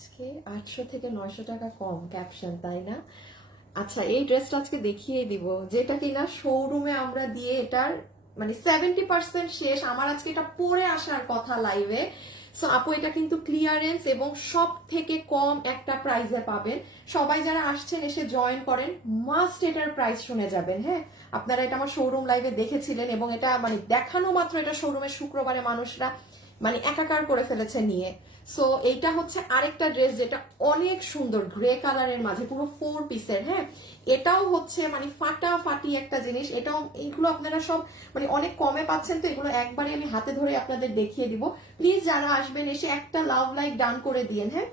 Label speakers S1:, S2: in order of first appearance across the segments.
S1: আজকে আটশো থেকে নয়শো টাকা কম ক্যাপশন তাই না? আচ্ছা এই ড্রেসটা আজকে দেখিয়ে দিব। যেটা কিনা শোরুমে আমরা দিয়ে এটার মানে সেভেন্টি পার্সেন্ট শেষ। আমার আজকে এটা পরে আসার কথা লাইভে সো আপু, এটা কিন্তু ক্লিয়ারেন্স এবং সব থেকে কম একটা প্রাইজে পাবেন। সবাই যারা আসছেন, এসে জয়েন করেন মাস্ট এটার প্রাইস শুনে যাবেন হ্যাঁ? আপনারা এটা আমার শোরুম লাইভে দেখেছিলেন এবং এটা মানে দেখানো মাত্র এটা শোরুমে শুক্রবারে মানুষরা মানে একাকার করে ফেলেছে নিয়ে। সো এইটা হচ্ছে আরেকটা ড্রেস যেটা অনেক সুন্দর গ্রে কালারের মাঝে, পুরো ফোর পিসের হ্যাঁ? এটাও হচ্ছে মানে ফাটাফাটি একটা জিনিস। এটাও, এইগুলো আপনারা সব মানে অনেক কমে পাচ্ছেন তো, এগুলো একবারে আমি হাতে ধরে আপনাদের দেখিয়ে দিব। প্লিজ যারা আসবেন, এসে একটা লাভ লাইক ডান করে দিয়েন হ্যাঁ?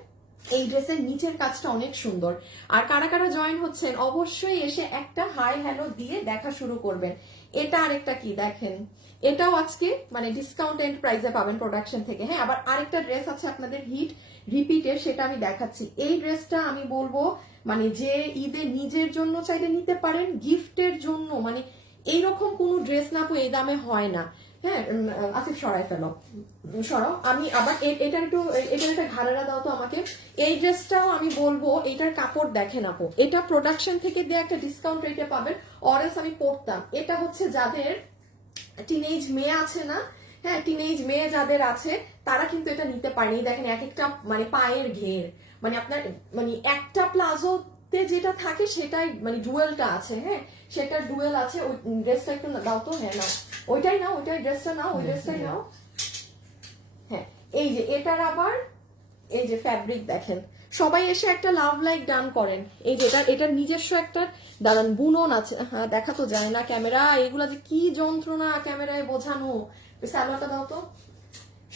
S1: এই ড্রেসের নিচের কাজটা অনেক সুন্দর। আর কারা কারা জয়েন হচ্ছেন, অবশ্যই এসে একটা হাই হ্যালো দিয়ে দেখা শুরু করবেন। এটা আরেকটা কি দেখেন? এটাও আজকে মানে ডিসকাউন্টেড প্রাইসে পাবেন প্রোডাকশন থেকে। হ্যাঁ আবার আরেকটা ড্রেস আছে আপনাদের হিট রিপিটের সেটা আমি দেখাচ্ছি। এই ড্রেসটা আমি বলব মানে যে ঈদে নিজের জন্য চাইলে নিতে পারেন গিফটের জন্য মানে এইরকম কোনো ড্রেস না এই দামে হয় না। হ্যাঁ আসিফ, সরাই ফেলো। সরাও। আমি আবার এ- এটার একটু এটার একটা ঘাড়ারা দাও তো আমাকে। এই ড্রেসটাও আমি বলব, এটার কাপড় দেখেন আপু। এটা প্রোডাকশন থেকে দিয়ে একটা ডিসকাউন্ট রেটে পাবেন। অরেন্স আমি পরতাম। এটা হচ্ছে যাদের টিনেজ মেয়ে আছে না হ্যাঁ টিনেজ মেয়ে যাদের আছে তারা কিন্তু এটা নিতে পারেনি। দেখেন এক একটা মানে পায়ের ঘের মানে আপনার মানে একটা প্লাজোতে যেটা থাকে সেটাই মানে ডুয়েলটা আছে হ্যাঁ? সেটা ডুয়েল আছে ওই ড্রেসটা একটু দাও তো হ্যাঁ নাও। ওইটাই নাও ওইটাই ড্রেসটা নাও ওই ড্রেসটাই নাও। হ্যাঁ। এই যে এটার আবার এই যে ফ্যাব্রিক দেখেন। সবাই এসে একটা লাভ লাইক ডান করেন। এই যে এটা, এটার নিজস্ব একটা, দাঁড়ান, বুনন আছে। হ্যাঁ দেখা তো যায় না ক্যামেরা এগুলো যে কি যন্ত্রণা ক্যামেরায় বোঝানো। স্যালোয়ারটা দাও তো।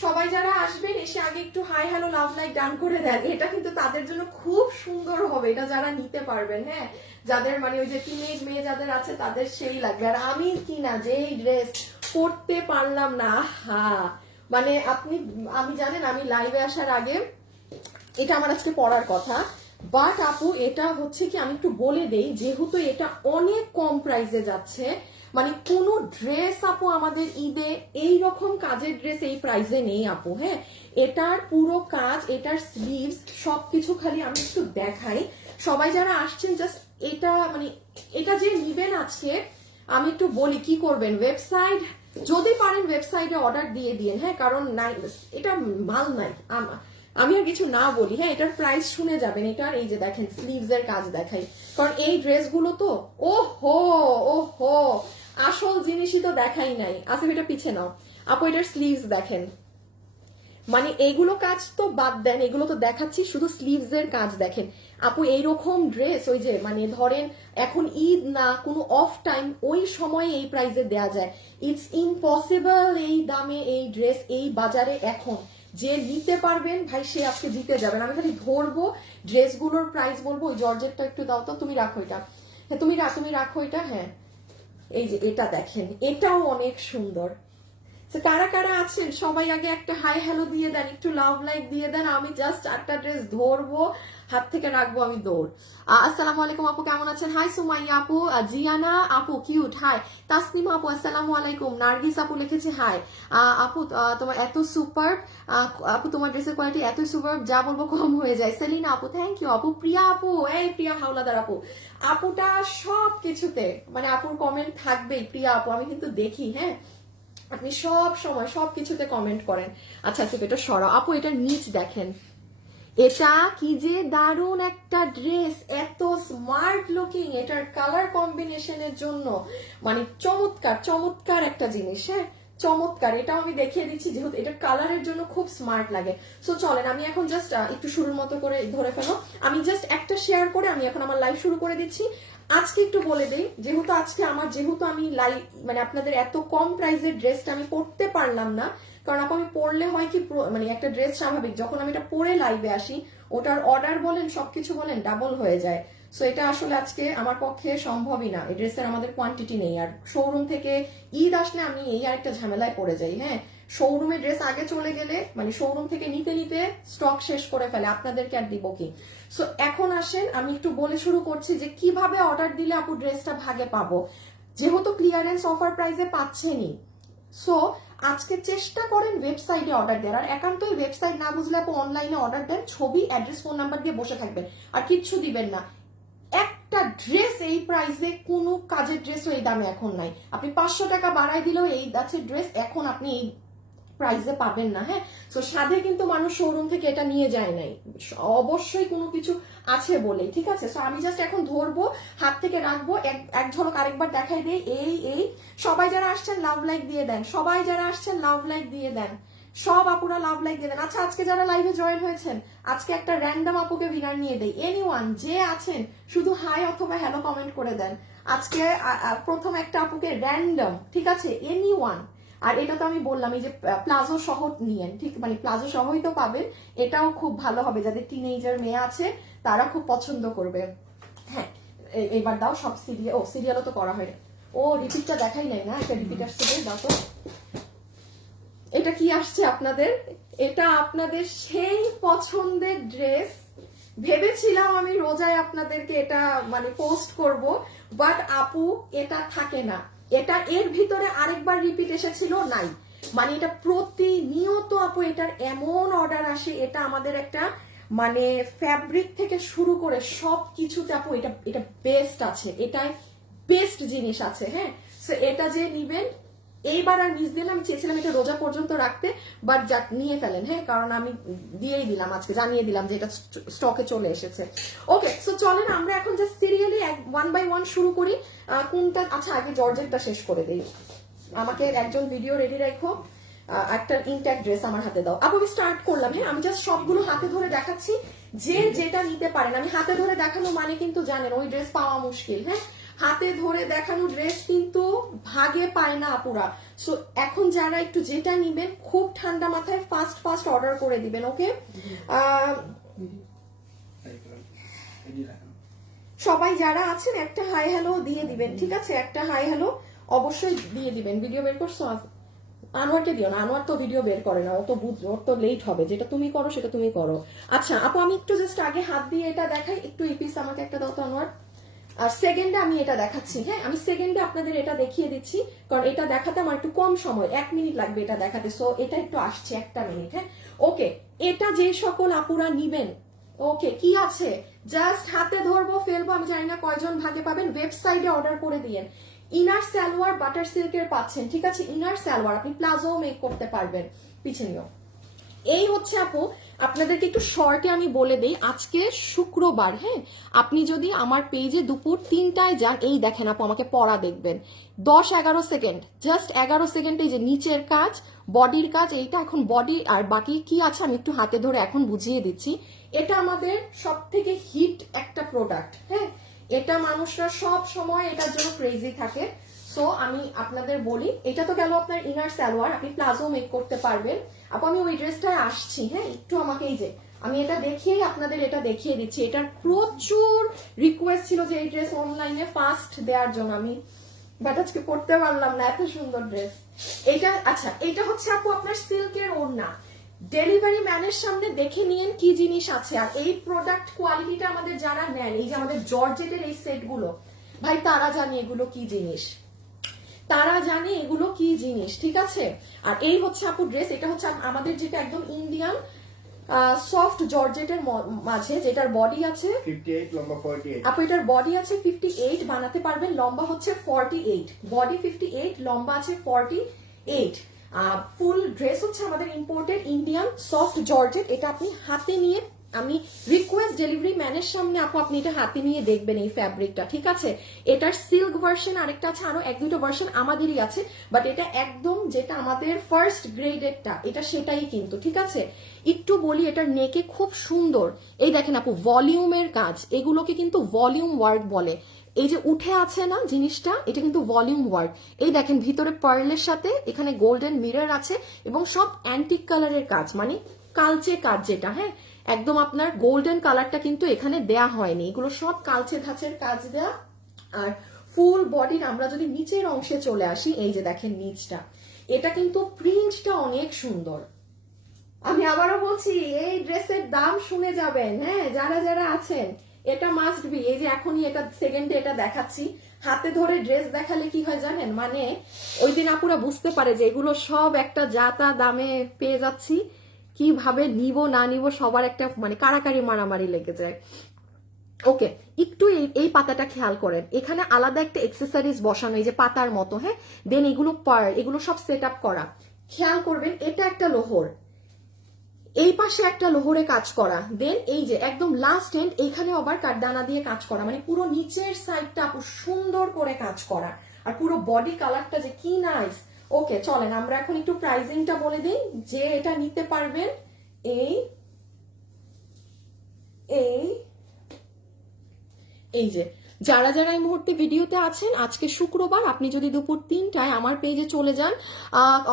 S1: সবাই যারা আসবেন, এসে আগে একটু hi hello love like done করে দেন। এটা কিন্তু তাদের জন্য খুব সুন্দর হবে, এটা যারা নিতে পারবেন হ্যাঁ। যাদের মানে ওই যে টিনেজ মেয়ে যাদের আছে, তাদের সেই লাগবে। আর আমি কি না যে এই ড্রেস পরতে পারলাম না হা মানে আপনি, আমি জানেন, আমি লাইভে আসার আগে এটা আমার আজকে পড়ার কথা। বাট আপু, এটা হচ্ছে কি, আমি একটু বলে দেই, যেহেতু এটা অনেক কম প্রাইসে যাচ্ছে মানে কোনো ড্রেস আপু আমাদের ঈদে এই রকম কাজের ড্রেস এই প্রাইসে নেই আপু হ্যাঁ? এটার পুরো কাজ, এটার স্লিভস সবকিছু খালি আমি একটু দেখাই। সবাই যারা আসছেন জাস্ট এটা মানে এটা যে নিবেন আজকে, আমি একটু বলি কি করবেন ওয়েবসাইট যদি পারেন ওয়েবসাইটে অর্ডার দিয়ে দিন হ্যাঁ? কারণ নাই, এটা মাল নাই আম- আর কিছু না বলি। হ্যাঁ এটার প্রাইস শুনে যাবেন। এটার এই যে দেখেন স্লিভস এর কাজ দেখাই। কারণ এই ড্রেসগুলো তো ও হো ও হো আসল জিনিসই তো দেখাই নাই। আসিফ, এটা পিছে নাও। আপু, এটার স্লিভস দেখেন। মানে এইগুলো কাজ তো বাদ দেন, এগুলো তো দেখাচ্ছি, শুধু স্লিভস এর কাজ দেখেন। আপু, এইরকম ড্রেস ওই যে মানে ধরেন, এখন ঈদ না, কোনো অফ টাইম ওই সময়ে এই প্রাইজে দেয়া যায়। ইটস ইম্পসিবল এই দামে এই ড্রেস এই বাজারে এখন। যে নিতে পারবেন, ভাই, সে আজকে জিতে যাবেন আমি খালি ধরবো, ড্রেসগুলোর প্রাইস বলব, ওই জর্জেটটা একটু দাও তো, তুমি রাখো এটা। হ্যাঁ তুমি তুমি রাখো এটা হ্যাঁ। এই যে, এটা দেখেন, এটাও অনেক সুন্দর। কারা কারা আছেন? সবাই আগে একটা হাই হ্যালো দিয়ে দেন, একটু লাভ লাইক দিয়ে দেন, আমি জাস্ট একটা ড্রেস ধরবো। হাত থেকে রাখব আমি দৌড়। আসসালামু আলাইকুম আপু, কেমন আছেন? হাই সুমাইয়া আপু জিয়ানা আপু, কিউট, হাই। তাসনিমা আপু, আসসালামু আলাইকুম। নার্গিস আপু লিখেছে, হাই। আপু তোমার এত সুপার আপু, তোমার ড্রেসের কোয়ালিটি এত সুপার যা বলব কম হয়ে যায়। সেলিনা আপু থ্যাংক ইউ আপু। প্রিয়া আপু, এই প্রিয়া হাওলাদার আপু। আপুটা সব কিছুতে মানে আপুর কমেন্ট থাকবেই, প্রিয়া আপু, আমি কিন্তু দেখি হ্যাঁ? আপনি সব সময় সব কিছুতে কমেন্ট করেন। আচ্ছা আচ্ছা এটা সরাও। আপু, এটা নিচ দেখেন। এটা কি যে দারুণ একটা ড্রেস এত স্মার্ট লুকিং এটার কালার কম্বিনেশনের জন্য। মানে চমৎকার চমৎকার একটা জিনিস হ্যাঁ? চমৎকার, এটাও আমি দেখিয়ে দিচ্ছি, যেহেতু এটা কালারের জন্য খুব স্মার্ট লাগে। সো চলেন, আমি এখন জাস্ট একটু শুরুর মতো করে ধরে ফেলো। আমি জাস্ট একটা শেয়ার করে আমি এখন আমার লাইভ শুরু করে দিচ্ছি। আজকে একটু বলে দেই, যেহেতু আজকে আমার, যেহেতু আমি লাইভ মানে আপনাদের এত কম প্রাইসের ড্রেসটা আমি পরতে পারলাম না কারণ আপু আমি পরলে হয় কি মানে একটা ড্রেস স্বাভাবিক, যখন আমি এটা পরে লাইভে আসি, ওটার অর্ডার বলেন, সবকিছু বলেন ডাবল হয়ে যায়। সো এটা আসলে আজকে আমার পক্ষে সম্ভবই না। এই ড্রেসের আমাদের কোয়ান্টিটি নেই। আর শোরুম থেকে ঈদ আসলে আমি এই আর একটা ঝামেলায় পড়ে যাই হ্যাঁ? শোরুমে ড্রেস আগে চলে গেলে মানে শোরুম থেকে নিতে নিতে স্টক শেষ করে ফেলে। আপনাদেরকে আর দিব কি? সো এখন আসেন, আমি একটু বলে শুরু করছি যে কীভাবে অর্ডার দিলে আপু ড্রেসটা ভাগে পাবো। যেহেতু ক্লিয়ারেন্স অফার প্রাইসে পাচ্ছেনই। সো আজকে চেষ্টা করেন ওয়েবসাইটে অর্ডার দেওয়ার। আর একান্তই ওয়েবসাইট না বুঝলে আপনি অনলাইনে অর্ডার দেন, ছবি অ্যাড্রেস ফোন নাম্বার দিয়ে বসে থাকবেন। আর কিচ্ছু দিবেন না। একটা ড্রেস এই প্রাইসে কোনো কাজের ড্রেসও এই দামে এখন নাই। আপনি পাঁচশো টাকা বাড়াই দিলেও এই আছে ড্রেস এখন আপনি এই প্রাইসে পাবেন না হ্যাঁ? তো সাধে কিন্তু মানুষ শোরুম থেকে এটা নিয়ে যায় নাই। অবশ্যই কোনো কিছু আছে বলে ঠিক আছে? তো আমি জাস্ট এখন ধরবো, হাত থেকে রাখব, এক ঝলক আরেকবার দেখাই দেই, এই এই। সবাই যারা আসছেন লাভ লাইক দিয়ে দেন। সবাই যারা আসছেন লাভ লাইক দিয়ে দেন। সব আপুরা লাভ লাইক দিয়ে দেন। আচ্ছা আজকে যারা লাইভে জয়েন হয়েছেন, আজকে একটা র্যান্ডম আপুকে উইনার নিয়ে দেই। এনিওয়ান যে আছেন, শুধু হাই অথবা হ্যালো কমেন্ট করে দেন। আজকে প্রথম একটা আপুকে র্যান্ডম ঠিক আছে? এনিওয়ান আর এটা তো আমি বললাম এই যে প্লাজো সহ নিয়েন, ঠিক? মানে প্লাজো সহই তো পাবেন। এটাও খুব ভালো হবে, যাদের টিনেজার মেয়ে আছে, তারা খুব পছন্দ করবে। হ্যাঁ এবার দাও সব সিরিয়াল ও সিরিয়ালও তো করা হয় ও রিপিটটা দেখাই নাই না? একটা রিপিট আসছে দাও তো। এটা কি আসছে আপনাদের? এটা আপনাদের সেই পছন্দের ড্রেস ভেবেছিলাম আমি রোজায় আপনাদেরকে এটা মানে পোস্ট করব বাট আপু, এটা থাকে না। এটা এর ভিতরে আরেকবার রিপিট এসেছিল, নাই। মানে এটা প্রতিনিয়ত আপু, এটার এমন অর্ডার আসে, এটা আমাদের একটা মানে ফ্যাব্রিক থেকে শুরু করে সব কিছুতে আপু, এটা এটা বেস্ট আছে, এটাই বেস্ট জিনিস আছে হ্যাঁ? সো এটা যে নিবেন এইবার আর মিস দিলাম, আমি চেয়েছিলাম এটা রোজা পর্যন্ত রাখতে বাট যাক, নিয়ে ফেলেন। হ্যাঁ কারণ আমি দিয়েই দিলাম আজকে, জানিয়ে দিলাম যে এটা স্টকে চলে এসেছে। ওকে সো চলেন, আমরা এখন just serially one by one শুরু করি। কোনটা আচ্ছা আগে জর্জেটটা শেষ করে দিই। আমাকে একজন ভিডিও রেডি রাখো। একটা ইনট্যাক্ট ড্রেস আমার হাতে দাও। আপু আমি স্টার্ট করলাম হ্যাঁ আমি জাস্ট সবগুলো হাতে ধরে দেখাচ্ছি। যে যেটা নিতে পারেন, আমি হাতে ধরে দেখানো মানে কিন্তু জানেন, ওই ড্রেস পাওয়া মুশকিল হ্যাঁ? হাতে ধরে দেখানো ড্রেস কিন্তু ভাগে পায় না আপুরা। সো এখন যারা একটু যেটা নিবেন, খুব ঠান্ডা মাথায় ফাস্ট ফাস্ট অর্ডার করে দিবেন ওকে সবাই যারা আছেন, একটা হাই হ্যালো দিয়ে দিবেন, ঠিক আছে? একটা হাই হ্যালো অবশ্যই দিয়ে দিবেন। ভিডিও বের করছ? আনোয়ারকে দিও না। আনোয়ার তো ভিডিও বের করে না, ও তো বুঝ ওর তো লেট হবে। যেটা তুমি করো, সেটা তুমি করো। আচ্ছা আপু, আমি একটু জাস্ট আগে হাত দিয়ে এটা দেখাই। একটু ইপিস আমাকে একটা দাও তো, আনোয়ার। আর সেকেন্ডে আমি এটা দেখাচ্ছি। হ্যাঁ আমি সেকেন্ডে আপনাদের এটা দেখিয়ে দিচ্ছি, কারণ এটা দেখাতে আমার একটু কম সময়, এক মিনিট লাগবে এটা দেখাতে সো এটা একটু আসছে একটা মিনিট হ্যাঁ। ওকে এটা যে সকল আপুরা নিবেন ওকে কি আছে? জাস্ট হাতে ধরবো, ফেলব, আমি জানি না কয়জন ভাগে পাবেন ওয়েবসাইটে অর্ডার করে দিয়েন। ইনার সালোয়ার বাটার সিল্কের পাচ্ছেন, ঠিক আছে? ইনার সালোয়ার আপনি প্লাজো মেক করতে পারবেন পিছনেও এই হচ্ছে আপু আপনাদেরকে একটু শর্টে আমি বলে দেই, আজকে শুক্রবার হ্যাঁ? আপনি যদি আমার পেজে দুপুর তিনটায় যান, এই দেখেন আপু, আমাকে পড়া দেখবেন। দশ এগারো সেকেন্ড জাস্ট এগারো সেকেন্ড এই যে নিচের কাজ বডির কাজ, এইটা এখন বডি আর বাকি কি আছে আমি একটু হাতে ধরে এখন বুঝিয়ে দিচ্ছি। এটা আমাদের সব থেকে হিট একটা প্রোডাক্ট হ্যাঁ? এটা মানুষরা সব সময় এটার জন্য ক্রেজি থাকে। সো আমি আপনাদের বলি, এটা তো গেল আপনার ইনার সালোয়ার আপনি প্লাজো মেক করতে পারবেন। আপু, আমি ওই ড্রেসটায় আসছি হ্যাঁ? একটু আমাকে এই যে, আমি এটা দেখিয়ে আপনাদের এটা দেখিয়ে দিচ্ছি। এটার প্রচুর রিকোয়েস্ট ছিল যে এই ড্রেস অনলাইনে ফাস্ট দেওয়ার জন্য। আমি বাট আজকে পড়তে পারলাম না, এত সুন্দর ড্রেস। এটা আচ্ছা এটা হচ্ছে আপু আপনার সিল্কের ওড়না। ডেলিভারি ম্যানের সামনে দেখে নিয়েন কি জিনিস আছে। আর এই প্রোডাক্ট কোয়ালিটিটা আমাদের যারা নেন, এই যে আমাদের জর্জেটের এই সেটগুলো ভাই তারা জানে এগুলো কি জিনিস। তারা জানে এগুলো কি জিনিস ঠিক আছে? আর এই হচ্ছে আপু ড্রেস এটা হচ্ছে আমাদের যেটা একদম ইন্ডিয়ান সফট জর্জেটের মাঝে যেটার বডি আছে
S2: 58 লম্বা 48
S1: আপু এটার বডি আছে ফিফটি এইট বানাতে পারবেন লম্বা হচ্ছে forty eight body fifty eight লম্বা আছে ফর্টি এইট ফুল ড্রেস হচ্ছে আমাদের ইম্পোর্টেড ইন্ডিয়ান সফট জর্জেট এটা আপনি হাতে নিয়ে আমি রিকোয়েস্ট ডেলিভারি ম্যানের সামনে আপু, আপনি এটা হাতে নিয়ে দেখবেন এই ফ্যাব্রিকটা ঠিক আছে? এটার সিল্ক ভার্সন আরেকটা আছে, আরও এক দুটো ভার্সন আমাদেরই আছে বাট এটা একদম যেটা আমাদের ফার্স্ট গ্রেডেডটা এটা সেটাই কিন্তু, ঠিক আছে? একটু বলি, এটার নেকে খুব সুন্দর। এই দেখেন আপু ভলিউমের কাজ, এগুলোকে কিন্তু ভলিউম ওয়ার্ক বলে। এই যে উঠে আছে না জিনিসটা, এটা কিন্তু ভলিউম ওয়ার্ক এই দেখেন, ভিতরে পার্লের সাথে, এখানে গোল্ডেন মিরর আছে, এবং সব অ্যান্টিক কালারের কাজ মানে কালচে কাজ যেটা হ্যাঁ? একদম আপনার গোল্ডেন কালারটা কিন্তু এখানে দেয়া হয়নি। এগুলো সব কালচে ধাঁচের কাজ দেয়া। আর ফুল বডির আমরা যদি নিচের অংশে চলে আসি, এই যে দেখেন নিচটা, এটা কিন্তু প্রিন্টটা অনেক সুন্দর। আমি আবারও বলছি, এই ড্রেসের দাম শুনে যাবেন হ্যাঁ যারা যারা আছেন, এটা মাস্ট বি এই যে এখনই এটা সেকেন্ডে এটা দেখাচ্ছি। হাতে ধরে ড্রেস দেখালে কি হয় জানেন? মানে ওই দিন আপুরা বুঝতে পারে যে এগুলো সব একটা জাতা দামে পেয়ে যাচ্ছি। কীভাবে নিব, না নিব, সবার একটা মানে কারাকারি মারামারি লেগে যায়। ওকে, একটু এই পাতাটা খেয়াল করেন। এখানে আলাদা একটা এক্সেসরিজ বসানো, এই যে পাতার মতো হ্যাঁ? দেন এগুলো পার, এগুলো সব সেট আপ করা। খেয়াল করবেন, এটা একটা লোহর। এই পাশে একটা লোহরে কাজ করা। দেন এই যে, একদম লাস্ট এন্ড এখানে আবার কাঠদানা দিয়ে কাজ করা। মানে পুরো নিচের সাইডটা সুন্দর করে কাজ করা। আর পুরো বডি কালারটা যে কি নাইস ওকে চলেন, আমরা এখন একটু প্রাইজিংটা বলে দিই। যে এটা নিতে পারবেন এই এই এই যে যারা যারা এই মুহূর্তে ভিডিওতে আছেন, আজকে শুক্রবার, আপনি যদি দুপুর তিনটায় আমার পেজে চলে যান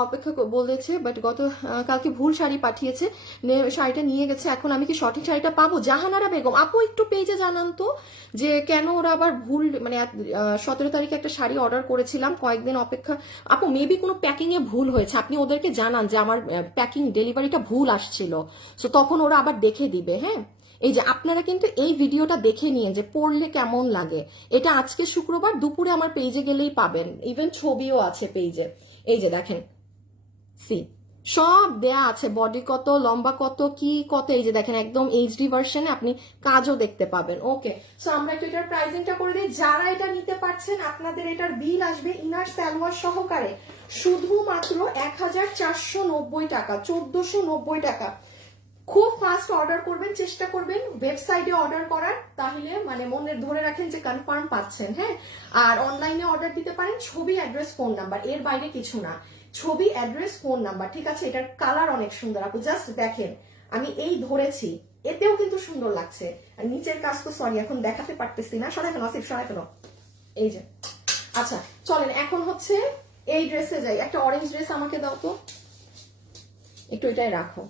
S1: অপেক্ষা বলেছে বাট গত কালকে ভুল শাড়ি পাঠিয়েছে শাড়িটা নিয়ে গেছে, এখন আমি কি সঠিক শাড়িটা পাবো? জাহানারা বেগম, আপু একটু পেজে জানান তো, যে কেন ওরা আবার ভুল মানে সতেরো তারিখে একটা শাড়ি অর্ডার করেছিলাম, কয়েকদিন অপেক্ষা, আপু মেবি কোনো প্যাকিং এ ভুল হয়েছে, আপনি ওদেরকে জানান যে আমার প্যাকিং ডেলিভারিটা ভুল আসছিল। সো তখন ওরা আবার দেখে দিবে হ্যাঁ? এই যে আপনারা কিন্তু এই ভিডিওটা দেখে নিয়ে যে পড়লে কেমন লাগে, এটা আজকে শুক্রবার, দুপুরে আমার পেজে গেলেই পাবেন। ইভেন ছবিও আছে পেজে এই যে দেখেন সি সব দেয়া আছে বডি কত, লম্বা কত, কি কত, এই যে দেখেন, একদম এইচডি ভার্সনে আপনি কাজও দেখতে পাবেন। ওকে সো আমরা একটু এটার প্রাইসিংটা করে দিই যারা এটা নিতে পারছেন, আপনাদের এটার বিল আসবে ইনার সালোয়ার সহকারে। শুধুমাত্র এক হাজার চারশো নব্বই টাকা, চোদ্দশো নব্বই টাকা। খুব ফাস্ট অর্ডার করবেন, চেষ্টা করবেন ওয়েবসাইটে অর্ডার করার, তাহলে মানে মনে ধরে রাখেন যে কনফার্ম পাচ্ছেন হ্যাঁ? আর অনলাইনে অর্ডার দিতে পারেন, ছবি অ্যাড্রেস ফোন নাম্বার এর বাইরে কিছু না। ছবি অ্যাড্রেস ফোন নাম্বার ঠিক আছে? এটার কালার অনেক সুন্দর। আপু জাস্ট দেখেন, আমি এই ধরেছি, এতেও কিন্তু সুন্দর লাগছে। আর নিচের কাজ তো সরি এখন দেখাতে পারতেছি না। সরাই ফেলো, আসিফ, সরাই ফেলো। এই যে আচ্ছা চলেন, এখন হচ্ছে এই ড্রেসে যাই। একটা অরেঞ্জ ড্রেস আমাকে দাও তো। একটু এটাই রাখো।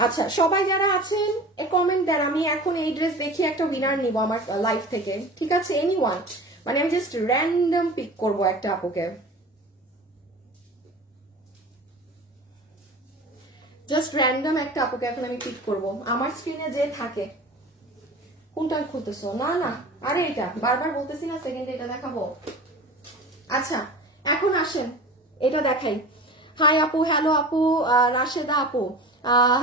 S1: আচ্ছা সবাই যারা আছেন কমেন্ট দেন, আমি এখন এই ড্রেস দেখে একটা উইনার নিব আমার লাইফ থেকে, ঠিক আছে? এনি ওয়ান মানে আমি জাস্ট র্যান্ডম পিক করব একটা আপুকে। জাস্ট র্যান্ডম একটা আপুকে এখন আমি পিক করব। আমার স্ক্রিনে যে থাকে। কোনটা খুলতেছো? না না। আরে এটা, বারবার বলতেছি না সেকেন্ডে এটা দেখাবো। আচ্ছা এখন আসেন। এটা দেখাই। হাই আপু হ্যালো আপু রাশেদা আপু। আহ,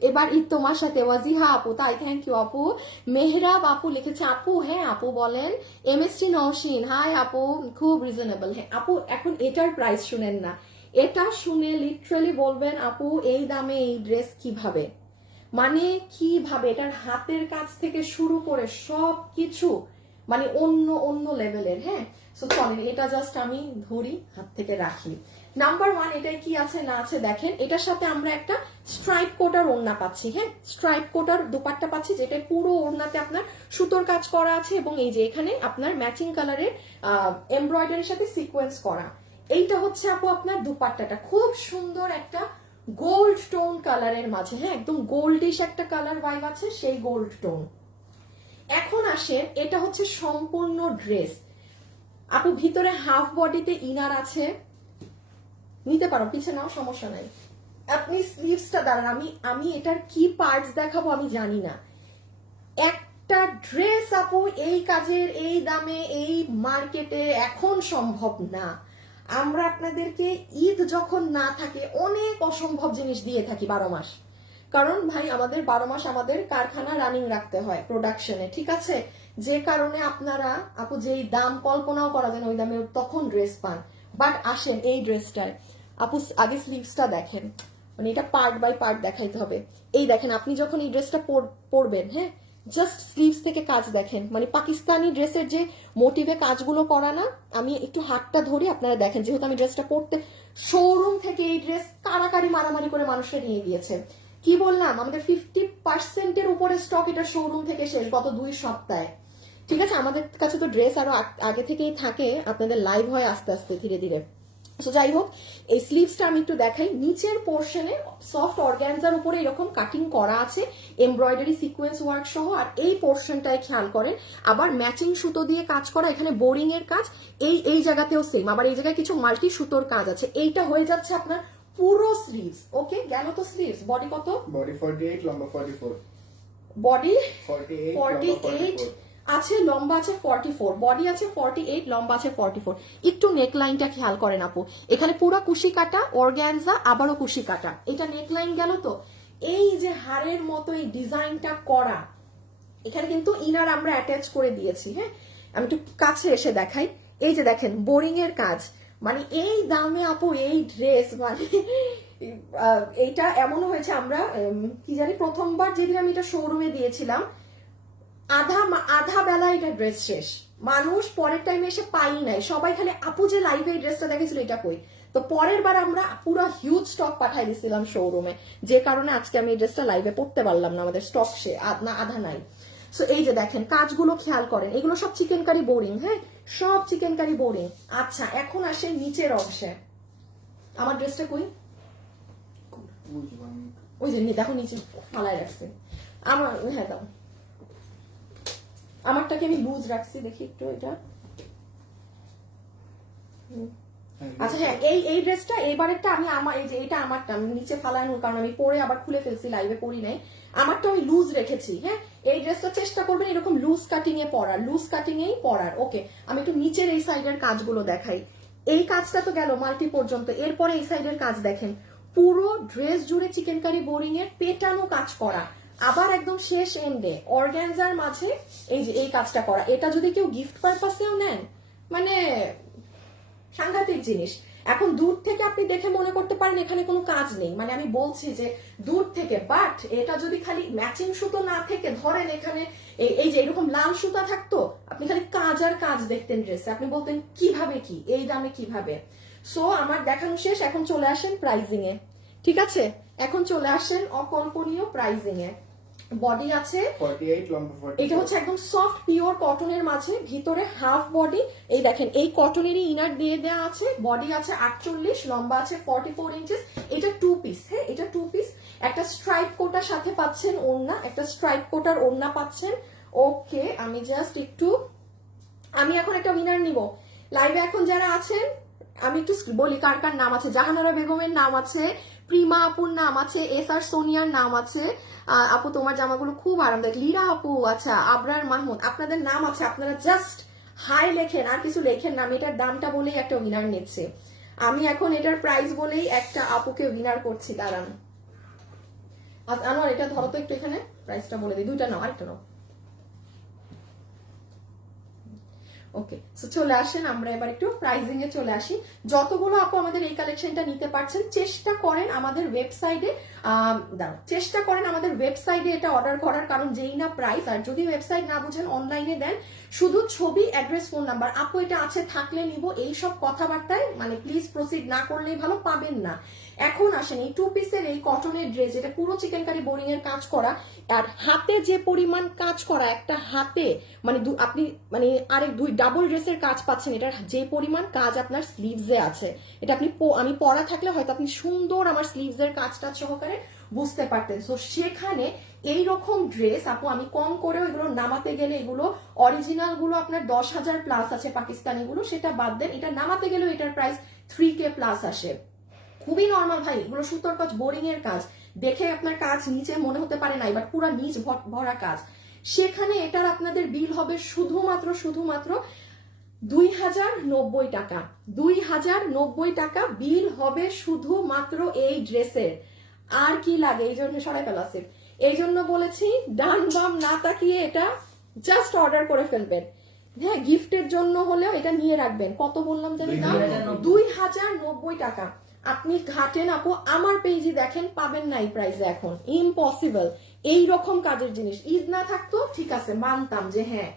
S1: এবার ঈদ তোমার সাথে। ওয়াজিহা আপু তাই থ্যাংক ইউ আপু। মেহরাব আপু লিখেছে আপু হ্যাঁ আপু বলেন। M S T Nowshin hi আপু। খুব রিজনেবল হ্যাঁ। আপু এখন এটার প্রাইস শুনেন না। এটা শুনে লিটারালি বলবেন আপু এই দামে এই ড্রেস কীভাবে? মানে কীভাবে? এটার হাতের কাজ থেকে শুরু করে সব কিছু মানে অন্য অন্য লেভেলের হ্যাঁ? সো এটা জাস্ট আমি ধরি হাত থেকে রাখি। নাম্বার ওয়ান এটাই কি আছে না আছে দেখেন। এটার সাথে আমরা একটা স্ট্রাইপ কোটার ওড়না পাচ্ছি হ্যাঁ? স্ট্রাইপ কোটার দুপাট্টা পাচ্ছি, যেটা পুরো ওড়নাতে আপনার সুতোর কাজ করা আছে এবং এই যে এখানে আপনার ম্যাচিং কালারের এমব্রয়ডারির সাথে সিকোয়েন্স করা। এইটা হচ্ছে আপু আপনার দুপাট্টাটা। খুব সুন্দর একটা গোল্ড টোন কালারের মাঝে হ্যাঁ? একদম গোল্ডিশ একটা কালার ভাইব আছে, সেই গোল্ড টোন এখন আসেন, এটা হচ্ছে সম্পূর্ণ ড্রেস আপু, ভিতরে হাফ বডিতে ইনার আছে নিতে পারো, পিছে নাও, সমস্যা নাই। আপনি স্লিভসটা দাঁড়ান, আমি আমি এটার কি পার্টস দেখাবো আমি জানি না। একটা ড্রেস আপু এই কাজের, এই দামে, এই মার্কেটে এখন সম্ভব না। আমরা আপনাদেরকে ঈদ যখন না থাকে, অনেক অসম্ভব জিনিস দিয়ে থাকি বারো মাস। কারণ ভাই, আমাদের বারো মাস আমাদের কারখানা রানিং রাখতে হয় প্রোডাকশনে ঠিক আছে? যে কারণে আপনারা, আপু যেই দাম কল্পনাও করা যায় ওই দামে তখন ড্রেস পান। বাট আসেন এই ড্রেসটায় আপু আগে স্লিভসটা দেখেন। মানে এটা পার্ট বাই পার্ট দেখাইতে হবে। এই দেখেন, আপনি যখন এই ড্রেসটা পরবেন হ্যাঁ জাস্ট স্লিভস থেকে কাজ দেখেন। মানে পাকিস্তানি ড্রেসের যে মোটিভে কাজগুলো করা না, আমি একটু হাতটা ধরি আপনারা দেখেন, যেহেতু আমি ড্রেসটা পরতে শোরুম থেকে এই ড্রেস কারাকারি মারামারি করে মানুষকে নিয়ে গিয়েছে। কি বললাম? আমাদের ফিফটি পার্সেন্টের উপরে স্টক এটা শোরুম থেকে শেষ গত দুই সপ্তাহে। ঠিক আছে? আমাদের কাছে তো ড্রেস আরও আগে থেকেই থাকে, আপনাদের লাইভ হয় আস্তে আস্তে, ধীরে ধীরে। সো যাই হোক এই স্লিভসটা আমি একটু দেখাই। নিচের পোর্শনে সফট অর্গ্যানজার উপরে এরকম কাটিং করা আছে এমব্রয়ডারি সিকোয়েন্স ওয়ার্ক সহ আর এই পোর্শনটায় খেয়াল করেন আবার ম্যাচিং সুতো দিয়ে কাজ করা এখানে বোরিং এর কাজ এই এই জায়গাতেও সেম আবার এই জায়গায় কিছু মাল্টি সুতোর কাজ আছে। এইটা হয়ে যাচ্ছে আপনার পুরো স্লিভস ওকে গেল তো স্লিভস বডি কত?
S2: বডি 48 লম্বা 44
S1: বডি
S2: 48
S1: ফর্টি এইট
S2: 44
S1: আছে, লম্বা আছে ফর্টি ফোর বডি আছে ফর্টি এইট লম্বা আছে ফর্টি ফোর একটু নেক লাইনটা খেয়াল করেন আপু। এখানে পুরো কুশি কাটা অর্গ্যানজা আবারও কুশি কাটা এটা নেক লাইন গেল তো? এই যে হাড়ের মতো এই ডিজাইনটা করা, এখানে কিন্তু ইনার আমরা অ্যাটাচ করে দিয়েছি হ্যাঁ? আমি একটু কাছে এসে দেখাই। এই যে দেখেন বোরিং এর কাজ। মানে এই দামে আপু এই ড্রেস মানে এইটা এমন হয়েছে আমরা কি জানি, প্রথমবার যেদিন আমি এটা শোরুমে দিয়েছিলাম আধা আধা বেলা এটা ড্রেস শেষ। মানুষ পরের টাইমে এসে পাই নাই। সবাই খালি আপু যে লাইভে এই ড্রেসটা দেখেছিল এটা কই? তো পরের বার আমরা পুরো হিউজ স্টক পাঠাই দিছিলাম শোরুমে যে কারণে আজকে আমি এই ড্রেসটা লাইভে পড়তে পারলাম না আমাদের স্টক সে আধ- না আধা নাই। সো এই যে দেখেন কাজগুলো খেয়াল করেন। এগুলো সব চিকেন কারি বোরিং হ্যাঁ? সব চিকেন কারি বোরিং আচ্ছা এখন আসে নিচের অংশে। আমার ড্রেসটা কই? ওই যে দেখো নিচে ফালায় রাখছে। আমার হ্যাঁ দাও। আমারটাকে আমি লুজ রাখছি, দেখি একটু এটা। আচ্ছা হ্যাঁ এই এই ড্রেসটা এবারেরটা আমি আমার, এই যে এটা আমারটা, আমি নিচে ফালানোর কারণ আমি পরে আবার খুলে ফেলছি লাইভে পরি নাই। আমারটা আমি লুজ রেখেছি হ্যাঁ? এই ড্রেসটা চেষ্টা করবেন এরকম লুজ কাটিং এ পরার লুজ কাটিং এই পরার। ওকে আমি একটু নিচের এই সাইডের কাজগুলো দেখাই। এই কাজটা তো গেল মাল্টি পর্যন্ত, এরপরে এই সাইডের কাজ দেখেন। পুরো ড্রেস জুড়ে চিকেন কারি বোরিং এর পেটানো কাজ করা। আবার একদম শেষ এন্ডে অর্গ্যানজার মাঝে এই যে এই কাজটা করা। এটা যদি কেউ গিফট পারপাসেও নেন মানে সাংঘাতিক জিনিস। এখন দূর থেকে আপনি দেখে মনে করতে পারেন এখানে কোনো কাজ নেই। মানে আমি বলছি যে দূর থেকে বাট এটা যদি খালি ম্যাচিং সুতো না থেকে ধরেন এখানে এই- যে এরকম লাল সুতা থাকতো, আপনি খালি কাজ আর কাজ দেখতেন ড্রেসে আপনি বলতেন, কীভাবে কি? এই দামে কীভাবে? সো আমার দেখানো শেষ, এখন চলে আসেন প্রাইজিং এ ঠিক আছে? এখন চলে আসেন অকল্পনীয় প্রাইজিং এ। বডি আছে
S2: 48 লম্বা 44
S1: এটা হচ্ছে একদম সফট পিওর কটনের মাঝে ভিতরে হাফ বডি এই দেখেন এই কটনেরই ইনার দিয়ে দেওয়া আছে বডি আছে আটচল্লিশ লম্বা আছে ফর্টি ফোর ইঞ্চেস এটা টু পিস হ্যাঁ এটা টু পিস একটা স্ট্রাইপ কোটার সাথে পাচ্ছেন ওড়না একটা স্ট্রাইপ কোটার ওড়না পাচ্ছেন। ওকে আমি জাস্ট একটু আমি এখন একটা উইনার নিব। লাইভে এখন যারা আছেন আমি একটু বলি কার কার নাম আছে। জাহানারা বেগমের নাম আছে প্রিমা আপুর নাম আছে, এস আর সোনিয়ার নাম আছে। আপু, তোমার জামাগুলো খুব আরামদায়ক। লীরা আপু আচ্ছা আবরার মাহমুদ, আপনাদের নাম আছে, আপনারা জাস্ট হাই লেখেন, আর কিছু লেখেন না এটার দামটা বলেই একটা উইনার নিচ্ছে। আমি এখন এটার প্রাইস বলেই একটা আপুকে উইনার করছি, দাঁড়ান। আনোয়ার, এটা ধরো তো একটু এখানে প্রাইসটা বলে দিই, দুইটা নাও, আরেকটা নাও। ওকে সো চলে আসেন, আমরা এবার একটু প্রাইজিং এ চলে আসি। যতগুলো আপু আমাদের এই কালেকশনটা নিতে পারছেন, চেষ্টা করেন আমাদের ওয়েবসাইটে দাঁড়াও, চেষ্টা করেন আমাদের ওয়েবসাইটে এটা অর্ডার করার, কারণ যেই না প্রাইস আর যদি ওয়েবসাইট না বুঝেন অনলাইনে দেন। শুধু ছবি অ্যাড্রেস ফোন নাম্বার আপু এটা আছে, থাকলে নিব এই সব কথাবার্তায় মানে প্লিজ প্রসিড না করলেই ভালো, পাবেন না। এখন আসেন। টু পিসের এই কটনের ড্রেস এটা পুরো চিকেন কারি বোরিং এর কাজ করা, আর হাতে যে পরিমাণ কাজ করা, একটা হাতে মানে আপনি মানে আরেক দুই ডাবল ড্রেসের কাজ পাচ্ছেন, এটার যে পরিমাণ কাজ আপনার স্লিভসে আছে, এটা আপনি আমি পরা থাকলে হয়তো আপনি সুন্দর আমার স্লিভসের কাজটা সহকারে বুঝতে পারতেন। সো সেখানে এই রকম ড্রেস আপু, আমি কম করেও এগুলো নামাতে গেলে এগুলো অরিজিনালগুলো আপনার দশ হাজার প্লাস আছে পাকিস্তানি গুলো সেটা বাদ দেন, এটা নামাতে গেলেও এটার প্রাইস থ্রি কে প্লাস আসে। খুবই নর্মাল ভাই এগুলো সুতোর কাজ বোরিং এর কাজ। দেখে আপনার কাজ নিচে মনে হতে পারে না এবার পুরো নিচ ভরা কাজ। সেখানে এটার আপনাদের বিল হবে শুধুমাত্র শুধুমাত্র দুই হাজার নব্বই টাকা। দুই হাজার নব্বই টাকা বিল হবে শুধুমাত্র এই ড্রেসের। আর কি লাগে? এই জন্য সরাই ফেলাছে এই জন্য বলেছি ডান বাম না তাকিয়ে এটা জাস্ট অর্ডার করে ফেলবেন। হ্যাঁ গিফটের জন্য হলেও এটা নিয়ে রাখবেন। কত বললাম জানি না? দুই হাজার নব্বই টাকা। আপনি ঘাটেন আপু আমার পেজে দেখেন পাবেন না এই প্রাইসে এখন। ইম্পসিবল এই রকম কাজের জিনিস। ঈদ না থাকতো ঠিক আছে মানতাম যে হ্যাঁ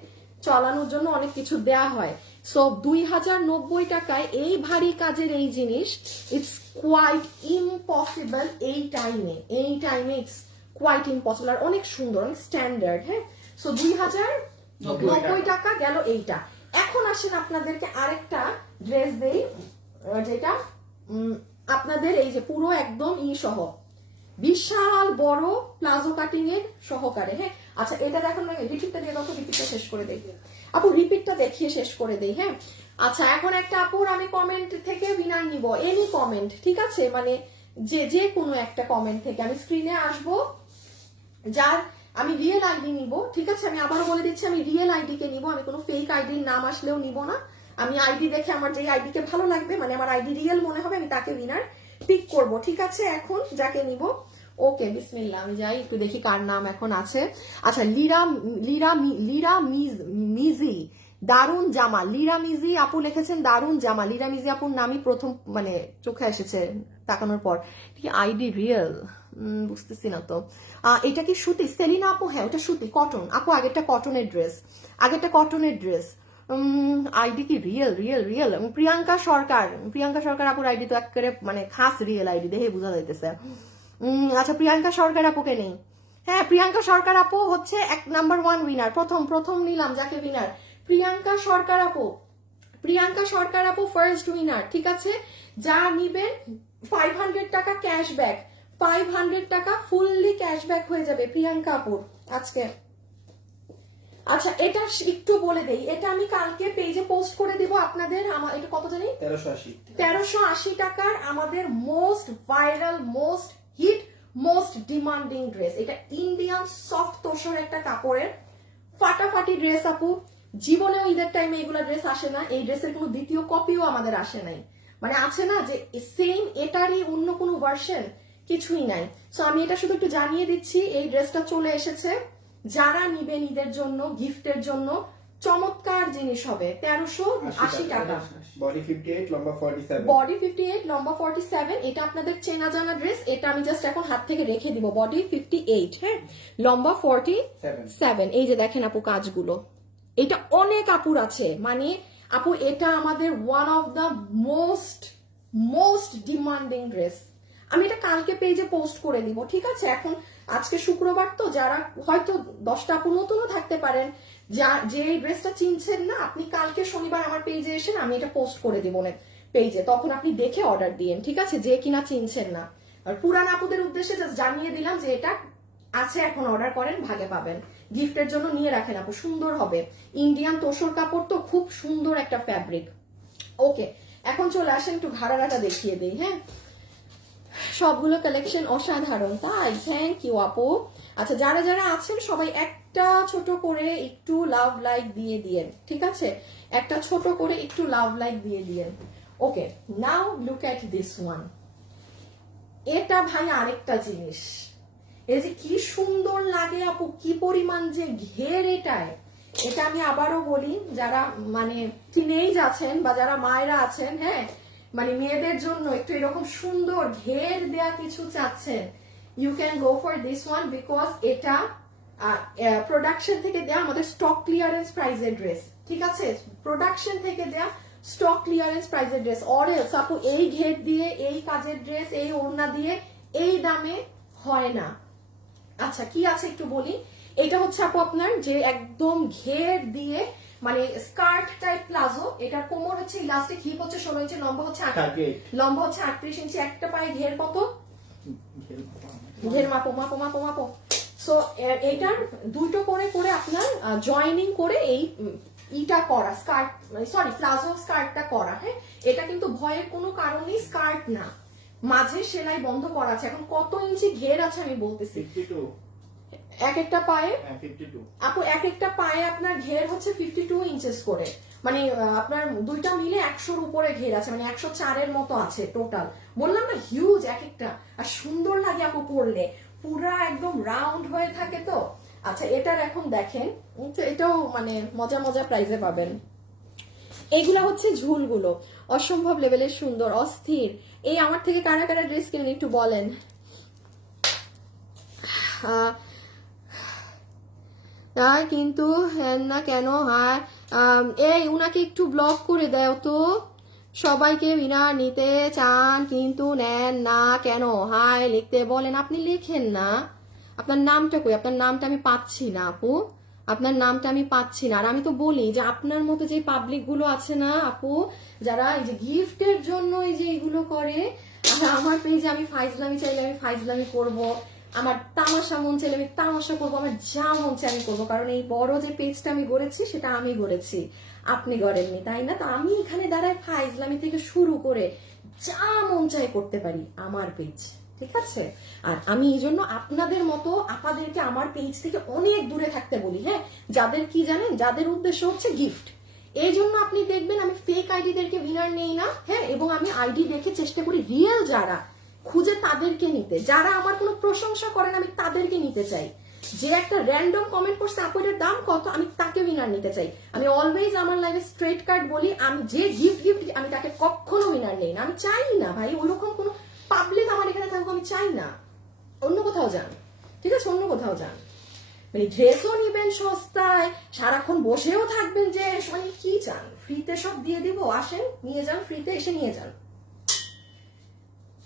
S1: চলানোর জন্য অনেক কিছু দেয়া হয়। সো দুই হাজার নব্বই টাকায় এই ভারী কাজের এই জিনিস ইটস কোয়াইট ইম্পসিবল এই টাইমে এই টাইমে ইটস কোয়াইট ইম্পসিবল আর অনেক সুন্দর অনেক স্ট্যান্ডার্ড হ্যাঁ? সো দুই হাজার নব্বই টাকা। গেল এইটা। এখন আসেন আপনাদেরকে আরেকটা ড্রেস দেই যেটা উম, আপনাদের এই যে পুরো একদম ই সহ। বিশাল বড় প্লাজো কাটিং এর সহকারে হ্যাঁ? আচ্ছা এটা দেখুন রিপিটটা দিয়ে তো রিপিটটা শেষ করে দেই। আপু রিপিটটা দেখিয়ে শেষ করে দেই হ্যাঁ? আচ্ছা এখন একটা আপুর আমি কমেন্ট থেকে উইনার নিব এনি কমেন্ট ঠিক আছে? মানে যে যে কোনো একটা কমেন্ট থেকে। আমি স্ক্রিনে আসব, যার আমি রিয়েল আইডি নিব, ঠিক আছে? আমি আবারও বলে দিচ্ছি, আমি রিয়েল আইডি কে নিব, আমি কোনো ফেক আইডির নাম আসলেও নিব না। আমি আইডি দেখে আমার যে আইডি কে ভালো লাগবে মানে আমার আইডি রিয়েল মনে হবে, আমি তাকে উইনার পিক করব। ঠিক আছে, এখন যাকে নিব? ওকে বিসমিল্লাহ, আমি যাই, একটু দেখি কার নাম এখন আছে। আচ্ছা লিরা লিরা লিরা মিজি দারুণ জামা। লিরা মিজি আপু লিখেছেন দারুণ জামা। লিরা মিজি আপুর নামই প্রথম মানে চোখে এসেছে তাকানোর পর। কি আইডি রিয়েল বুঝতেছি না তো। এটা কি সুতি? সেলিনা আপু হ্যাঁ ওটা সুতি, কটন। আপু, আগেরটা কটনের ড্রেস আগেরটা কটনের ড্রেস আইডি কি? Real real real Priyanka Sarkar. Priyanka Sarkar আপুর আইডি তো একেবারে মানে খাস রিয়েল আইডি দেখে বোঝা যাইতেছে। আচ্ছা প্রিয়াঙ্কা সরকার আপুকে নেই। হ্যাঁ প্রিয়াঙ্কা সরকার আপু হচ্ছে এক নাম্বার ওয়ান উইনার প্রথম প্রথম নিলাম, যাকে উইনার প্রিয়াঙ্কা সরকার আপু। প্রিয়াঙ্কা সরকার আপু ফার্স্ট উইনার ঠিক আছে? যা নিবেন ফাইভ হান্ড্রেড টাকা ক্যাশব্যাক ফাইভ হান্ড্রেড টাকা ফুললি ক্যাশব্যাক হয়ে যাবে প্রিয়াঙ্কা আপুর, আজকে। আচ্ছা এটা একটু বলে দেই। এটা আমি কালকে পেজে পোস্ট করে দিব আপনাদের। আমার এটা কত জানি?
S2: তেরোশো আশি।
S1: টাকার আমাদের most viral most hit most demanding dress এটা ইন্ডিয়ান সফট তোষর একটা কাপড়ের। ফাটাফাটি ড্রেস আপু। জীবনেও ঈদের টাইমে এগুলো ড্রেস আসে না। এই ড্রেসের কোনো দ্বিতীয় কপিও আমাদের আসে নাই। মানে আছে না যে সেম এটারই অন্য কোনো ভার্সন কিছুই নাই। সো আমি এটা শুধু একটু জানিয়ে দিচ্ছি এই ড্রেসটা চলে এসেছে। যারা নিবেন ঈদের জন্য গিফটের জন্য চমৎকার জিনিস হবে তেরোশো আশি টাকা
S2: বডি ফিফটি এইট লম্বা forty seven
S1: body fifty eight লম্বা ফর্টি সেভেন এটা আপনাদের চেনা জানা ড্রেস এটা আমি জাস্ট এখন হাত থেকে রেখে দিব। বডি ফিফটি এইট হ্যাঁ? লম্বা ফর্টি
S2: সেভেন
S1: সেভেন এই যে দেখেন আপু কাজগুলো। এটা অনেক আপুর আছে মানে আপু এটা আমাদের one of the most most demanding dress আমি এটা কালকে পেজে পোস্ট করে দিব ঠিক আছে? এখন আজকে শুক্রবার তো যারা হয়তো দশটা আপু নতুনও থাকতে পারেন, যা, যে ড্রেসটা চিনছেন না, আপনি কালকে শনিবার আমার পেজে এসেন আমি এটা পোস্ট করে দিব পেজে তখন আপনি দেখে অর্ডার দিয়েন, ঠিক আছে? যে কিনা চিনছেন না। আর পুরান আপুদের উদ্দেশ্যে জাস্ট জানিয়ে দিলাম যে এটা আছে, এখন অর্ডার করেন, ভাগে পাবেন। গিফটের জন্য নিয়ে রাখেন আপু, সুন্দর হবে। ইন্ডিয়ান তোষর কাপড় তো খুব সুন্দর একটা ফ্যাব্রিক ওকে এখন চলে আসেন একটু ঘাড়ারাটা দেখিয়ে দিই হ্যাঁ? সবগুলো কালেকশন অসাধারণ। তাই থ্যাংক ইউ আপু। আচ্ছা যারা যারা আছেন, সবাই একটা ছোট করে একটু লাভ লাইক দিয়ে দিয়েন, ঠিক আছে? একটা ছোট করে একটু লাভ লাইক দিয়ে দিয়েন। Okay now look at this one এটা ভাই আরেকটা জিনিস। এই যে কি সুন্দর লাগে, আপু, কি পরিমাণ যে ঘের এটায়। এটা আমি আবারও বলি, যারা মানে টিনেজ আছেন বা যারা মায়েরা আছেন হ্যাঁ মানে মেয়েদের জন্য একটু এরকম সুন্দর ঘের দেয়া কিছু চাচ্ছেন। You can go for this one because এটা প্রোডাকশন থেকে দেয়া আমাদের স্টক ক্লিয়ারেন্স প্রাইজের ড্রেস ঠিক আছে? প্রোডাকশন থেকে দেয়া স্টক ক্লিয়ারেন্স প্রাইজের ড্রেস অরেলস আপু, এই ঘের দিয়ে, এই কাজের ড্রেস এই ওড়না দিয়ে এই দামে হয় না। আচ্ছা কি আছে একটু বলি? এটা হচ্ছে আপু আপনার যে একদম ঘের দিয়ে মানে স্কার্ট টাইপ প্লাজো এটার কোমর হচ্ছে ইলাস্টিক হিপ হচ্ছে ষোলো ইঞ্চি লম্বা হচ্ছে লম্বা হচ্ছে আটত্রিশ ইঞ্চি একটা পায়ে ঘের কত? ঘের মাপো মাপো মাপো মাপো সো এইটার দুটো করে করে আপনার জয়েনিং করে এই ইটা করা স্কার্ট মানে সরি প্লাজো স্কার্টটা করা হ্যাঁ? এটা কিন্তু ভয়ের কোনো কারণেই স্কার্ট না। মাঝে সেলাই বন্ধ করা আছে। এখন কত ইঞ্চি ঘের আছে আমি বলতেছি। এক একটা পায়ে?
S2: হ্যাঁ
S1: আপু এক একটা পায়ে আপনার ঘের হচ্ছে ফিফটি টু ইঞ্চেস করে। মানে আপনার দুইটা মিলে একশোর উপরে ঘের আছে মানে একশো চারের মতো আছে টোটাল বললাম না হিউজ এক একটা। আর সুন্দর লাগে আপু পরলে। পুরা একদম রাউন্ড হয়ে থাকে তো। আচ্ছা এটার এখন দেখেন তো এটাও মানে মজা মজা প্রাইজে পাবেন। এইগুলা হচ্ছে ঝুলগুলো। অসম্ভব লেভেলের সুন্দর অস্থির। এই আমার থেকে কারা কারা ড্রেস কিনেন একটু বলেন। আহ, কিন্তু না কেন হ্যাঁ? এই উনাকে একটু ব্লক করে দেও তো। সবাইকে বিনা নিতে চান কিন্তু নেন না কেন? হাই লিখতে বলেন আপনি, লেখেন না। আপনার নামটা কই? আপনার নামটা আমি পাচ্ছি না, আপু। আপনার নামটা আমি পাচ্ছি না। আর আমি তো বলি যে আপনার মতো যে পাবলিকগুলো আছে না, আপু, যারা এই যে গিফটের জন্য এই যে এগুলো করে আমার পেজে আমি ফাইজলামি চাইলে আমি ফাইজলামি করব। আমার তামাশা মন চাইলে আমি তামাশা করব, আমার যা মন চাই আমি করব। কারণ এই বড় যে পেজটা আমি গড়েছি, সেটা আমি গড়েছি। আপনি গড়েননি, তাই না? তো আমি এখানে দাঁড়ায় ফাইজলামি থেকে শুরু করে যা মন চাই করতে পারি, আমার পেজ ঠিক আছে? আর আমি এই জন্য আপনাদের মতো আপনাদেরকে আমার পেজ থেকে অনেক দূরে থাকতে বলি হ্যাঁ? যাদের কি জানেন? যাদের উদ্দেশ্য হচ্ছে গিফট এই জন্য আপনি দেখবেন আমি ফেক আইডিদেরকে উইনার নেই না হ্যাঁ? এবং আমি আইডি দেখে চেষ্টা করি রিয়েল যারা খুঁজে তাদেরকে নিতে। যারা আমার কোনো প্রশংসা করেন আমি তাদেরকে নিতে চাই। যে একটা র্যান্ডম কমেন্ট করছে, আপু, এটার দাম কত? আমি তাকে উইনার নিতে চাই। আমি অলওয়েজ আমার লাইফে স্ট্রেট কার্ড বলি, আমি যে গিফট গিফট আমি তাকে কখনো উইনার নেই না। আমি চাই না, ভাই, ওরকম কোনো পাবলিক আমার এখানে থাকুক, আমি চাই না। অন্য কোথাও যান, ঠিক আছে? অন্য কোথাও যান। মানে ড্রেসও নিবেন সস্তায়, সারাক্ষণ বসেও থাকবেন যে মানে কি চান? ফ্রিতে সব দিয়ে দিব, আসেন, নিয়ে যান ফ্রিতে এসে নিয়ে যান।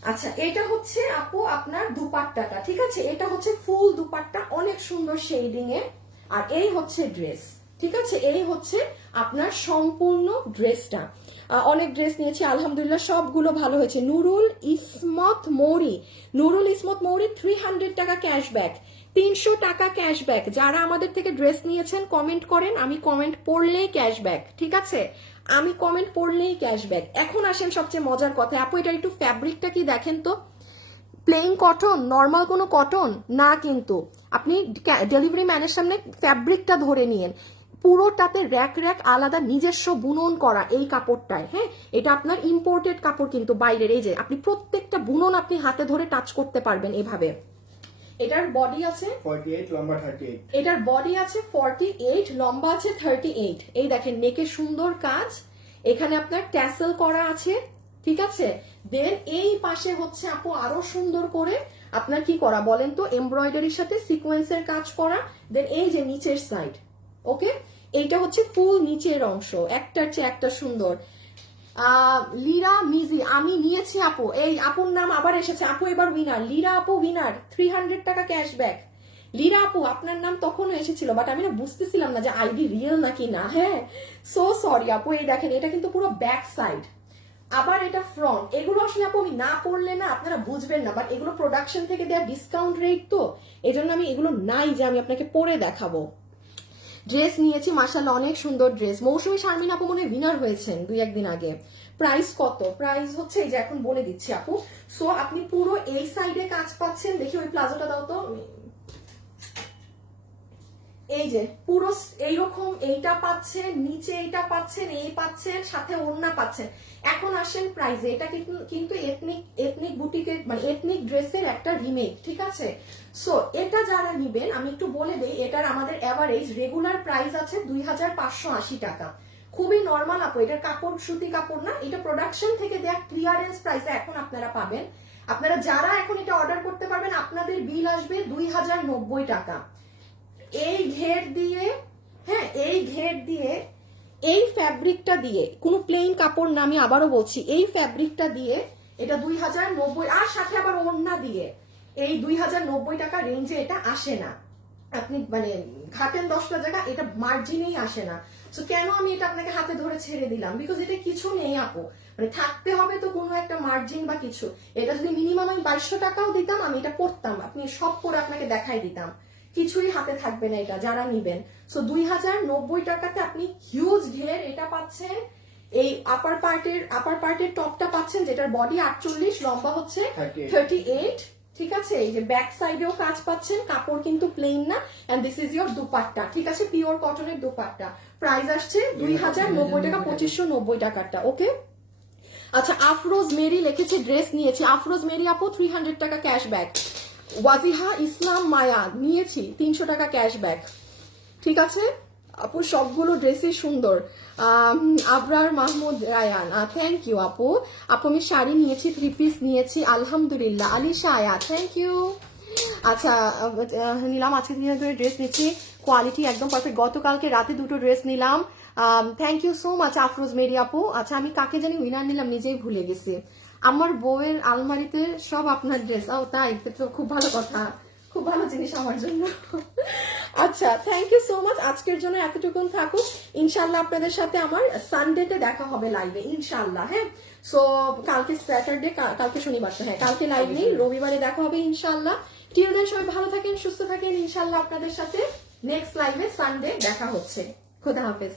S1: আচ্ছা এটা হচ্ছে আপু আপনার দুপাট্টাটা, ঠিক আছে? এটা হচ্ছে ফুল দুপাট্টা, অনেক সুন্দর শেডিং এ আর এই হচ্ছে ড্রেস, ঠিক আছে? এই হচ্ছে আপনার সম্পূর্ণ ড্রেসটা। অনেক ড্রেস নিয়েছি, আলহামদুলিল্লাহ সবগুলো ভালো হয়েছে। নুরুল ইসমত মৌরি, নুরুল ইসমত মৌরি থ্রি হান্ড্রেড টাকা ক্যাশব্যাক তিনশো টাকা ক্যাশব্যাক যারা আমাদের থেকে ড্রেস নিয়েছেন কমেন্ট করেন, আমি কমেন্ট পড়লেই ক্যাশব্যাক ঠিক আছে? আমি কমেন্ট পড়লেই ক্যাশব্যাক এখন আসেন সবচেয়ে মজার কথা। আপু এটার একটু ফ্যাব্রিকটা কি দেখেন তো? প্লেইন কটন নর্মাল কোনো কটন না কিন্তু। আপনি ডেলিভারি ম্যানের সামনে ফ্যাব্রিকটা ধরে নিয়েন। পুরোটাতে র্যাক র্যাক আলাদা নিজস্ব বুনন করা এই কাপড়টায় হ্যাঁ? এটা আপনার ইম্পোর্টেড কাপড় কিন্তু বাইরের। এই যে, আপনি প্রত্যেকটা বুনন আপনি হাতে ধরে টাচ করতে পারবেন এভাবে। এটার বডি আছে?
S2: 48 লম্বা 38
S1: এটার বডি আছে ফর্টি এইট লম্বা আছে থার্টি এইট এই দেখেন নেকে সুন্দর কাজ। এখানে আপনার ট্যাসেল করা আছে ঠিক আছে? দেন এই পাশে হচ্ছে আপু আরও সুন্দর করে আপনার কি করা বলেন তো এমব্রয়ডারির সাথে সিকোয়েন্সের কাজ করা। দেন এই যে নিচের সাইড ওকে এইটা হচ্ছে ফুল নিচের অংশ একটার চেয়ে একটা সুন্দর। লিরা মিজি, আমি নিয়েছি আপু। এই আপুর নাম আবার এসেছে। আপু এবার উইনার লিরা আপু উইনার থ্রি হান্ড্রেড টাকা ক্যাশব্যাক লিরা আপু, আপনার নাম তখনও এসেছিল বাট আমি না বুঝতেছিলাম না যে আইডি রিয়েল নাকি না। হ্যাঁ? সো সরি আপু, এই দেখেন, এটা কিন্তু পুরো ব্যাক সাইড আবার এটা ফ্রন্ট এগুলো আসলে আপু আমি না পড়লে না আপনারা বুঝবেন না বাট এগুলো প্রোডাকশন থেকে দেওয়া ডিসকাউন্ট রেট তো। এজন্য আমি এগুলো নাই যে আমি আপনাকে পরে দেখাবো। ড্রেস নিয়েছি মার্শাল্লাহ অনেক সুন্দর ড্রেস। মৌসুমী শারমিন আপু মনে উইনার হয়েছেন দুই একদিন আগে। প্রাইস কত? প্রাইস হচ্ছে এই যে এখন বলে দিচ্ছি আপু। সো আপনি পুরো এই সাইডে কাজ পাচ্ছেন দেখি ওই প্লাজোটা দাও তো। এই যে, পুরো এইরকম এইটা পাচ্ছেন, নিচে এইটা পাচ্ছেন, এই পাচ্ছেন, সাথে ওড়না পাচ্ছেন। এখন আসেন প্রাইজে এটা কিন্তু কিন্তু এথনিক এথনিক বুটিকের মানে এথনিক ড্রেসের একটা রিমেক ঠিক আছে? সো এটা যারা নিবেন, আমি একটু বলে দেই, এটার আমাদের এভারেজ রেগুলার প্রাইস আছে দুই হাজার পাঁচশো আশি টাকা। খুবই নর্মাল আপু, এটার কাপড়, সুতি কাপড় না, এটা প্রোডাকশন থেকে দেয়া ক্লিয়ারেন্স প্রাইসে এখন আপনারা পাবেন। আপনারা যারা এখন এটা অর্ডার করতে পারবেন, আপনাদের বিল আসবে দুই হাজার নব্বই টাকা। এই ঘের দিয়ে হ্যাঁ এই ঘের দিয়ে, এই ফ্যাব্রিকটা দিয়ে, কোনো প্লেন কাপড় না, আমি আবারও বলছি, এই ফ্যাব্রিকটা দিয়ে, এটা দুই হাজার নব্বই, আর সাথে আবার ওড়না দিয়ে এই দুই হাজার নব্বই টাকা রেঞ্জে এটা আসে না। আপনি মানে ঘাটেন দশটা জায়গা এটা মার্জিনেই আসে না। তো কেন আমি এটা আপনাকে হাতে ধরে ছেড়ে দিলাম? বিকজ এটা কিছু নেই আপু। মানে থাকতে হবে তো কোনো একটা মার্জিন বা কিছু। এটা যদি মিনিমাম আমি বাইশশো টাকাও দিতাম আমি এটা করতাম। আপনি সব করে আপনাকে দেখাই দিতাম। কিছুই হাতে থাকবে না এটা যারা নিবেন। সো দুই হাজার নব্বই টাকাতে আপনি হিউজ ঢের এটা পাচ্ছেন। এই আপার পার্টের আপার পার্টের টপটা পাচ্ছেন যেটার বডি আটচল্লিশ লম্বা হচ্ছে থার্টি এইট ঠিক আছে? এই যে ব্যাক সাইডেও কাজ পাচ্ছেন কাপড় কিন্তু প্লেন না and this is your dupatta ঠিক আছে? পিওর কটনের দুপাট্টা। প্রাইস আসছে দুই হাজার নব্বই টাকা পঁচিশশো নব্বই টাকারটা ওকে আচ্ছা আফরোজ মেরি লিখেছে ড্রেস নিয়েছি। আফরোজ মেরি আপু থ্রি হান্ড্রেড টাকা ক্যাশব্যাক ওয়াজিহা ইসলাম মায়া নিয়েছি তিনশো টাকা ক্যাশব্যাক ঠিক আছে? আপু, সবগুলো ড্রেসই সুন্দর। আবরার মাহমুদ রায়ান। থ্যাংক ইউ আপু। আপু, আমি শাড়ি নিয়েছি থ্রি পিস নিয়েছি, আলহামদুলিল্লাহ। আলিশা, আয়া থ্যাংক ইউ আচ্ছা নিলাম, আজকে দিনে ধরে ড্রেস নিচ্ছি। কোয়ালিটি একদম পারফেক্ট গতকালকে রাতে দুটো ড্রেস নিলাম। Thank you so much Afroz Mary আপু। আচ্ছা আমি কাকে জানি উইনার নিলাম, নিজেই ভুলে গেছি। আমার বউয়ের আলমারিতে সব আপনার ড্রেস ও, তাই খুব ভালো কথা। খুব ভালো জিনিস আমার জন্য। আচ্ছা থ্যাংক ইউ সো মাচ আজকের জন্য এতটুকুন থাকুক। ইনশাল্লাহ আপনাদের সাথে আমার সানডেতে দেখা হবে লাইভে ইনশাল্লাহ হ্যাঁ? সো কালকে স্যাটারডে কালকে শনিবার তো হ্যাঁ কালকে লাইভ নেই, রবিবারে দেখা হবে ইনশাল্লাহ টিল দেন সবাই ভালো থাকেন, সুস্থ থাকেন। ইনশাল্লাহ আপনাদের সাথে নেক্সট লাইভে সানডে দেখা হচ্ছে। খুদা হাফেজ।